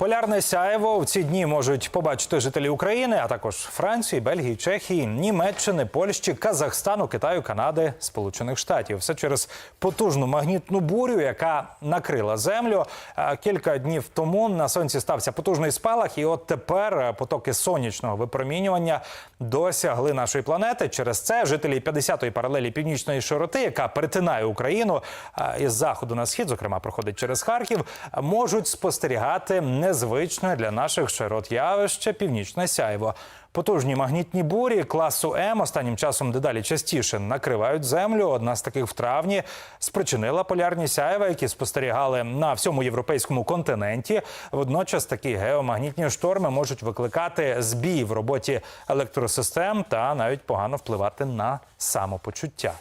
Полярне сяєво в ці дні можуть побачити жителі України, а також Франції, Бельгії, Чехії, Німеччини, Польщі, Казахстану, Китаю, Канади, Сполучених Штатів. Все через потужну магнітну бурю, яка накрила землю. Кілька днів тому на сонці стався потужний спалах, і от тепер потоки сонячного випромінювання досягли нашої планети. Через це жителі 50-ї паралелі північної широти, яка перетинає Україну із заходу на схід, зокрема проходить через Харків, можуть спостерігати незвичне для наших широт явище північне сяйво. Потужні магнітні бурі класу М останнім часом дедалі частіше накривають землю. Одна з таких в травні спричинила полярні сяєва, які спостерігали на всьому європейському континенті. Водночас такі геомагнітні шторми можуть викликати збій в роботі електросистем та навіть погано впливати на самопочуття.